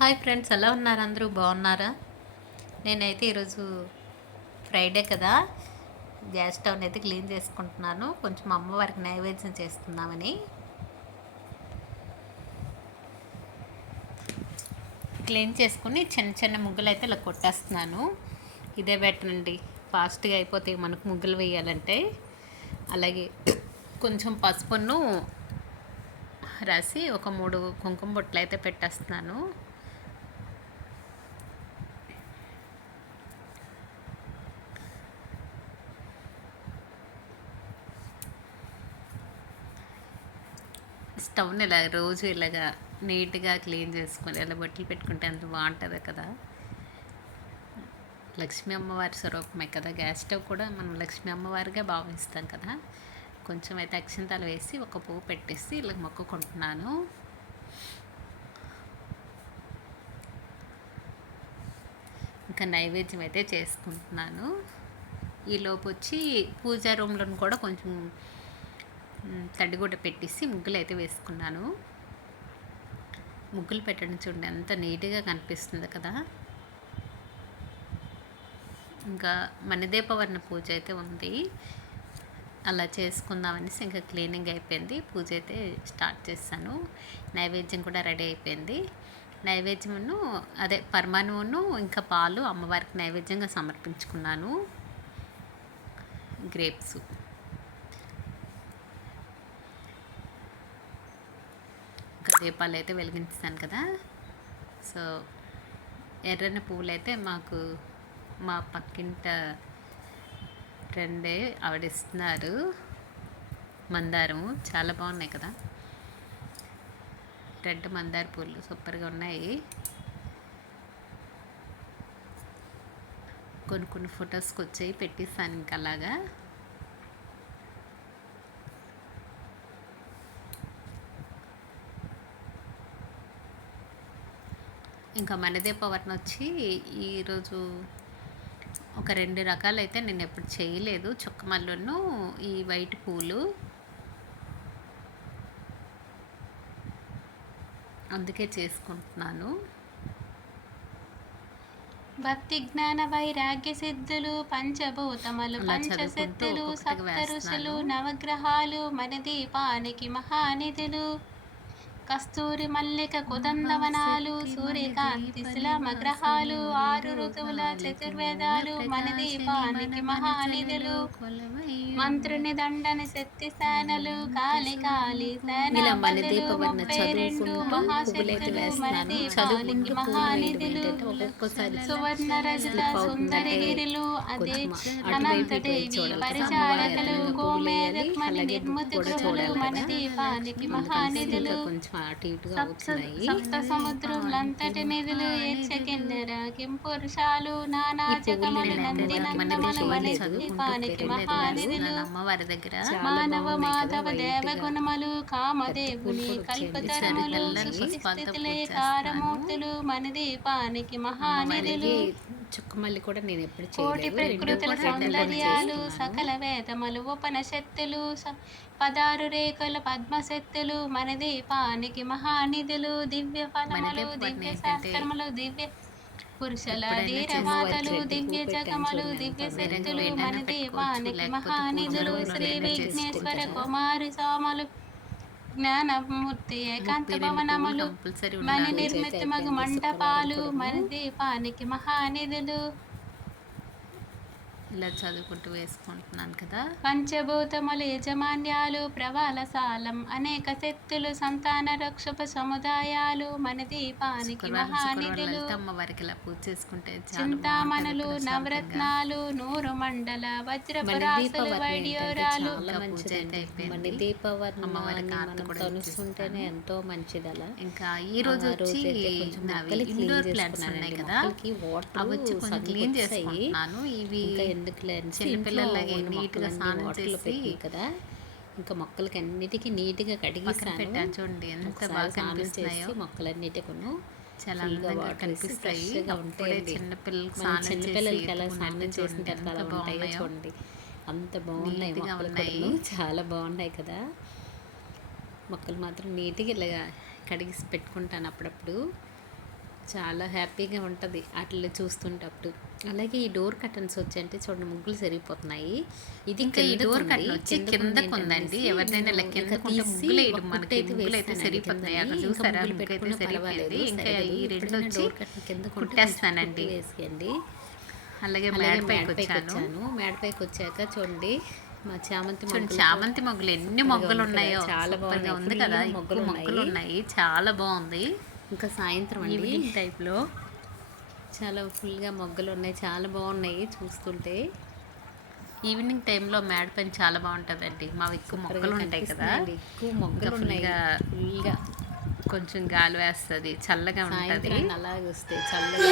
Hi friends ఎలా ఉన్నారు? అందరూ బాగున్నారా? నేనైతే ఈరోజు ఫ్రైడే కదా. గ్యాస్ స్టవ్ని అయితే క్లీన్ చేసుకుంటున్నాను. కొంచెం అమ్మవారికి నైవేద్యం చేస్తున్నామని. క్లీన్ చేసుకుని చిన్న చిన్న ముగ్గులు అయితే ఇలా కొట్టేస్తున్నాను. ఇదే బెటర్ అండి ఫాస్ట్గా అయిపోతాయి మనకు ముగ్గులు వేయాలంటే. అలాగే కొంచెం పసుపును రాసి ఒక మూడు కుంకుమ బొట్లు అయితే పెట్టేస్తున్నాను. స్టవ్ని ఇలా రోజు ఇలాగా నీట్గా క్లీన్ చేసుకొని ఇలా బట్టలు పెట్టుకుంటే అంత బాగుంటుంది కదా. లక్ష్మీ అమ్మవారి స్వరూపమే కదా. గ్యాస్ స్టవ్ కూడా మనం లక్ష్మీ అమ్మవారిగా భావిస్తాం కదా. కొంచెం అయితే అక్షంతాలు వేసి ఒక పువ్వు పెట్టేసి ఇలా మొక్కుకుంటున్నాను. ఇంకా నైవేద్యం అయితే చేసుకుంటున్నాను. ఈలోపు వచ్చి పూజా రూమ్లను కూడా కొంచెం తడిగుడ్డ పెట్టేసి ముగ్గులు అయితే వేసుకున్నాను. ముగ్గులు పెట్టడం చూడండి ఎంత నీట్గా కనిపిస్తుంది కదా. ఇంకా మణిదీపవర్ణ పూజ అయితే ఉంది. అలా చేసుకుందామనేసి ఇంకా క్లీనింగ్ అయిపోయింది. పూజ అయితే స్టార్ట్ చేశాను. నైవేద్యం కూడా రెడీ అయిపోయింది. నైవేద్యమును అదే పరమాణువును ఇంకా పాలు అమ్మవారికి నైవేద్యంగా సమర్పించుకున్నాను. గ్రేప్స్. ఇంకా దీపాలు అయితే వెలిగించాను కదా. సో ఎర్రని పువ్వులు అయితే మాకు మా పక్కింట ఫ్రెండే ఆవిడ ఇస్తున్నారు మందారం చాలా బాగున్నాయి కదా. రెడ్ మందార పూలు సూపర్గా ఉన్నాయి. కొన్ని కొన్ని ఫొటోస్కి వచ్చాయి పెట్టిస్తాను ఇంకా అలాగా. ఇంకా మనదీపవర్ణ వచ్చి ఈరోజు ఒక రెండు రకాలు అయితే నేను ఎప్పుడు చేయలేదు. చుక్కమల్లును ఈ వైట్ పూలు. అందుకే చేసుకుంటున్నాను. భక్తి జ్ఞాన వైరాగ్య సిద్ధులు పంచభూతములు పంచశక్తులు చదువుకుంటూ సప్త ఋషులు. నవగ్రహాలు మన దీపానికి మహానిధులు. కస్తూరి మల్లిక కుదందవనాలు సూర్యకాంతి శిలామగ్రహాలు ఆరు ఋతువుల చతుర్వేదాలు మన దీపానికి మహానిధులు మంత్రుని దండని శక్తి సేనలు కాలి కాలి సువర్ణ అవుతుందంటే సుందరగిరిలు అదే అనంతదేవి. పరిచారకులు అమ్మవారి గోమేదక్మణి అలాగే నిర్ముతి కూడా గృహలు చూడాలి మన. దీపానికి మహానిధులు కొంచెం అటు ఇటుగా అవుతున్నాయి. సప్త సముద్రములంతటి నిధులు యక్షకిన్నెర కింపురుషాలు నానా జగములు నంది నందమలు పెరగలేదు మహానిధులు అమ్మవారి దగ్గర మానవ మాధవ white గా. దేవగుణములు కామదేవుని కల్పతరములు స్థితిలే పూజ కారమూర్తులు మన దీపానికి మహానిధులు. చుక్కమల్లి కూడా నేను ఎప్పుడు కోటి చేయలేదు ప్రకృతుల సౌందర్యాలు. సకల వేదములు పదారు రేఖల పద్మశక్తులు మన దీపానికి మహానిధులు దివ్య ఫలములు దివ్య శాస్త్రములు దివ్య పురుషుల ధీరమాతలు. దివ్య జగములు దివ్య. శక్తులు మన దీపానికి. మహానిధులు శ్రీ విఘ్నేశ్వర. కుమారి స్వాములు జ్ఞానమూర్తి ఏకాంత భవనములు మన. నిర్మిత మగు మంటపాలు మన దీపానికి మహానిధులు ఇలా చదువుకుంటూ వేసుకుంటున్నాను కదా పంచభూతములు యజమాన్యాలు ప్రవాలసాలం అనేక శక్తులు సంతాన రక్షప సముదాయాలు మన దీపానికి మహానిధులు అమ్మవారికి ఇలా పూజ చేసుకుంటే చాలా చింతామణులు. నవరత్నాలు నూరు మండల వజ్రపురాసులు వైడ్యోరాలు. మన దీపావళి అమ్మవారికి ఆరతి మనం కూడా తలుస్తుంటేనే. ఎంతో మంచిది అలా ఇంకా ఈ రోజు వచ్చి ఇండోర్ ప్లాంట్స్ ఉన్నాయి. కదా అవి వచ్చి కొంచెం క్లీన్. చేసుకుంటున్నాను ఇవి ఎందుకులే అనేసి చిన్న ఇంట్లో పిల్లలకి ఉన్న నీట్గా స్నానం చేసి కదా ఇంకా మొక్కలకి అన్నిటికీ నీట్గా కడిగిస్తాను పెట్టాను చూడండి ఎంత బాగా కనిపిస్తున్నాయో. మొక్కలన్నిటికను చాలా అందంగా కనిపిస్తాయి. fresh గా అప్పుడే ఉంటాయండి. చిన్న పిల్లలకి మన స్నానం చిన్న చేసి పిల్లలకి ఎలా స్నానం చేసిన చూడండి తర్వాత అలా ఉంటాయో. చూడండి. అంత బాగున్నాయి మొక్కలు. చాలా బాగున్నాయి కదా. మొక్కలు మాత్రం నీట్గా ఇలాగా కడిగి పెట్టుకుంటాను అప్పుడప్పుడు. చాలా హ్యాపీగా ఉంటుంది వాటిని చూస్తుంటప్పుడు. అలాగే ఈ డోర్ కర్టన్స్ వచ్చి అంటే చూడండి ముగ్గులు సరిపోతున్నాయి ఇది ఇంకా ఈ డోర్ ఉంది. కట్టన్ వచ్చి కిందకు కిందకు ఉంది ఉందండి. ఎవరిదైనా ఇలా కిందకు ముగ్గులు వేయడం మనకి ముగ్గులు అయితే వేస్తానండి సరిపోతున్నాయి. అక్కడ చూసారా? ముగ్గు అయితే సరిపోయింది. ఇంకా. ఈ రెండు వచ్చి కర్టన్ కొంచెం కుట్టేస్తానండి. కుట్టు వేసేయండి. అలాగే అలాగే మేడ పైకి మేడపైకి వచ్చాను. మేడపైకి వచ్చాక చూడండి మా చామంతి చూడండి మొగ్గలు చామంతి మొగ్గులు ఎన్ని మొగ్గలు కదా, ఉన్నాయో చాలా బాగున్నాయి. ఉంది కదా. మొగ్గలు మొగ్గలు ఉన్నాయి. చాలా బాగుంది. ఇంకా సాయంత్రం అండి. ఈవినింగ్ టైప్లో చాలా ఫుల్గా మొగ్గలు ఉన్నాయి. చాలా బాగున్నాయి చూస్తుంటే. ఈవినింగ్ టైంలో మేడ పైన చాలా బాగుంటుందండి. మావి ఎక్కువ మొక్కలు ఉంటాయి కదా. ఎక్కువ మొగ్గలు ఫుల్గా ఫుల్గా కొంచెం గాలి వేస్తుంది. చల్లగా ఉంటుంది. అలాగే వస్తాయి చల్లగా